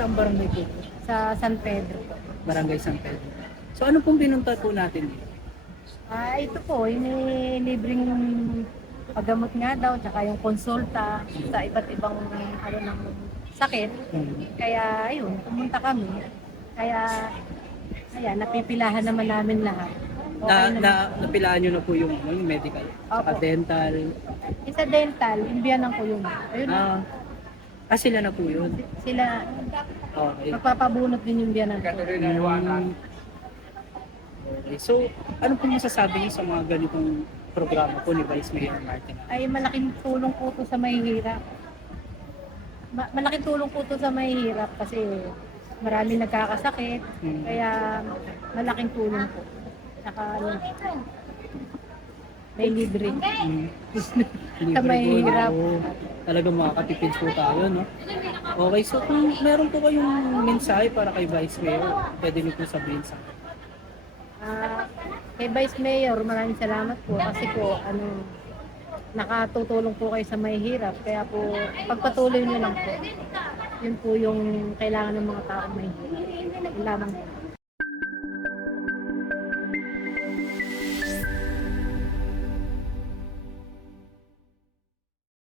Saan barangay po? sa San Pedro. Barangay San Pedro. So ano pong pinunta po natin dito? Ito po, yung may libreng paggamot nga daw, tsaka yung konsulta sa iba't ibang ano ng sakit. Kaya ayun, pumunta kami. Kaya ayan, napipilahan naman namin lahat. Okay naman. Napilaan nyo na po yung, ano, yung medical, saka Opo. dental. Yung sa dental, yung biyanan ko yun. Ayun, Sila na po yun. sila Okay. magpapabunot din yung biyanan ko. Okay. So, ano po masasabi niyo sa mga ganitong programa po ni Vice Mayor Martin? Ay malaking tulong po to sa mahihirap. Malaking tulong po to sa mahihirap kasi marami nagkakasakit. Kaya malaking tulong po. Saka ano, may libre. Sa mahihirap. Talagang makakatipid po tayo, no? Okay, so kung meron po kayong mensahe para kay Vice Mayor, pwede niyo po sabihin sa akin. Kay Vice Mayor, maraming salamat po kasi po nakatutulong po kayo sa mahihirap. Kaya po pagpatuloy niyo lang po. Yun po yung kailangan ng mga tao mahihirap. Yun lamang po.